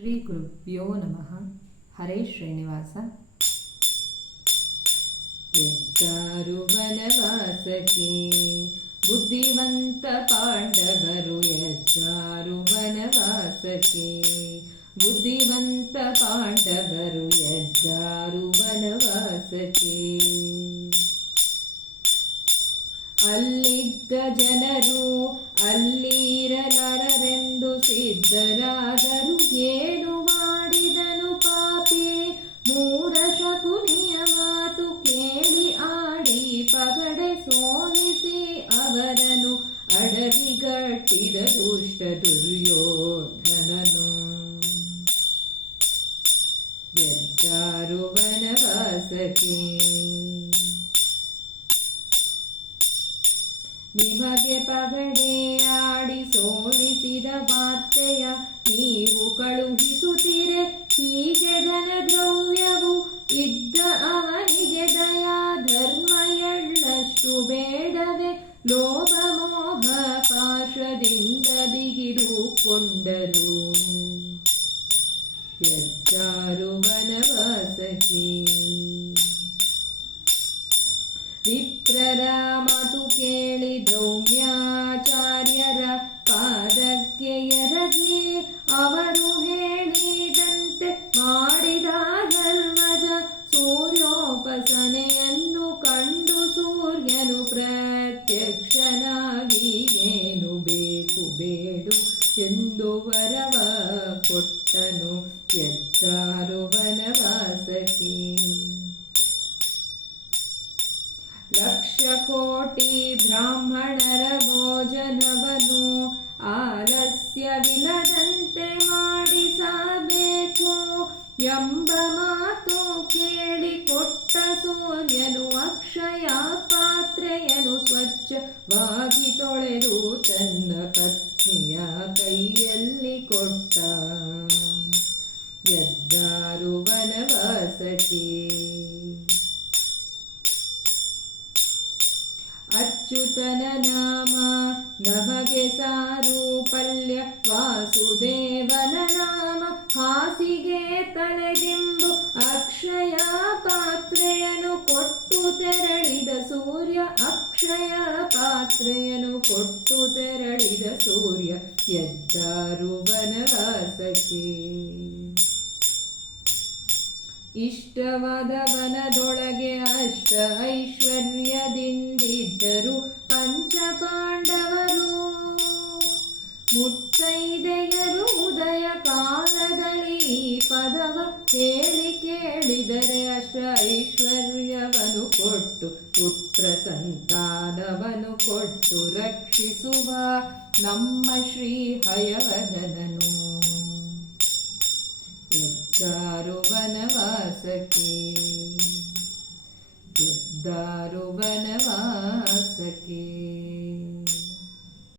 ಶ್ರೀ ಗುರುಭ್ಯೋ ನಮಃ. ಹರೇ ಶ್ರೀನಿವಾಸ. ಎದ್ದಾರು ವನವಾಸಕ್ಕೆ ಬುದ್ಧಿವಂತ ಪಾಂಡವರು, ಎದ್ದಾರು ವನವಾಸಕ್ಕೆ ಬುದ್ಧಿವಂತ ಪಾಂಡವರು, ಎದ್ದಾರು ವನವಾಸಕ್ಕೆ. ಅಲ್ಲಿದ್ದ ಜನರು ಅಲ್ಲಿರಲಾರೆಂದು ಸಿದ್ಧರಾದರು, ಏನು ಮಾಡಿದನು ಪಾಪಿ ಮೂಢ ಶಕುನಿಯ ಮಾತು ಕೇಳಿ ಆಡಿ ಪಗಡೆ ಸೋಲಿಸಿ ಅವರನ್ನು ಅಡಗಿಗಟ್ಟಿದ ದುಷ್ಟ ದುರ್ಯೋಧನನು. ಎದ್ದಾರು ವನವಾಸಕ್ಕೆ ನಿಮಗೆ ಪಗಡೆ ಆಡಿ ಸೋಲಿಸಿದ ವಾರ್ತೆಯ ನೀವು ಕಳುಹಿಸುತ್ತೀರೆ. ಹೀಗೆ ಧನ ದ್ರವ್ಯವು ಇದ್ದ ಅವನಿಗೆ ದಯಾ ಧರ್ಮ ಎಳ್ಳಷ್ಟು ಬೇಡವೆ. ಲೋಭ ಮೋಹ ಪಾಶದಿಂದ ಬಿಗಿದುಕೊಂಡರು. ಎದ್ದಾರು ವನವಾಸಕ್ಕೆ ವಿಪ್ರರ ಮಾತು ಕೇಳಿ ದ್ರೌಮ್ಯಾಚಾರ್ಯರ ಪಾದಕ್ಕೆ ಎರಗಿ ಅವರು ಹೇಳಿದಂತೆ ಮಾಡಿದ ಧರ್ಮಜ. ಸೂರ್ಯೋಪಾಸನೆಯನ್ನು ಕಂಡು ಸೂರ್ಯನು ಪ್ರತ್ಯಕ್ಷನಾಗಿ ಏನು ಬೇಕು ಬೇಡು ಎಂದು ವರವ ಕೊಟ್ಟನು. ಎದ್ದಾರು ವನವಾಸಕ್ಕೆ ಲಕ್ಷ ಕೋಟಿ ಬ್ರಾಹ್ಮಣರ ಭೋಜನವನ್ನು ಆಲಸ್ಯವಿಲ್ಲದಂತೆ ಮಾಡಿಸಬೇಕು ಎಂಬ ಮಾತು ಕೇಳಿ ಕೊಟ್ಟ ಸೂರ್ಯನು ಅಕ್ಷಯ ಪಾತ್ರೆಯನ್ನು ಸ್ವಚ್ಛವಾಗಿ ತೊಳೆದು ತನ್ನ ಪತ್ನಿಯ ಕೈಯಲ್ಲಿ ಕೊಟ್ಟ. ಎದ್ದಾರು ವನವಾಸಕ್ಕೆ ಅಚ್ಯುತನ ನಾಮ ನಮಗೆ ಸಾರೂಪಲ್ಯ, ವಾಸುದೇವನ ನಾಮ ಹಾಸಿಗೆ ತಲೆದಿಂಬು. ಅಕ್ಷಯ ಪಾತ್ರೆಯನ್ನು ಕೊಟ್ಟು ತೆರಳಿದ ಸೂರ್ಯ, ಅಕ್ಷಯ ಪಾತ್ರೆಯನ್ನು ಕೊಟ್ಟು ತೆರಳಿದ ಸೂರ್ಯ. ಎದ್ದಾರು ವನವಾಸಕ್ಕೆ ಇಷ್ಟವಾದ ವನದೊಳಗೆ ಅಷ್ಟ ಐಶ್ವರ್ಯದಿಂದಿದ್ದರು ಪಂಚ ಪಾಂಡವರು. ಮುತ್ತೈದೆಯರು ಉದಯ ಕಾಲದಲ್ಲಿ ಈ ಪದವ ಹೇಳಿ ಕೇಳಿದರೆ ಅಷ್ಟ ಐಶ್ವರ್ಯವನ್ನು ಕೊಟ್ಟು ಪುತ್ರ ಸಂತಾನವನ್ನು ಕೊಟ್ಟು ರಕ್ಷಿಸುವ ನಮ್ಮ ಶ್ರೀ ಹಯವದನನು. ಎದ್ದಾರು ವನವಾಸಕ್ಕೆ ಎದ್ದಾರು ವನವಾಸಕ್ಕೆ.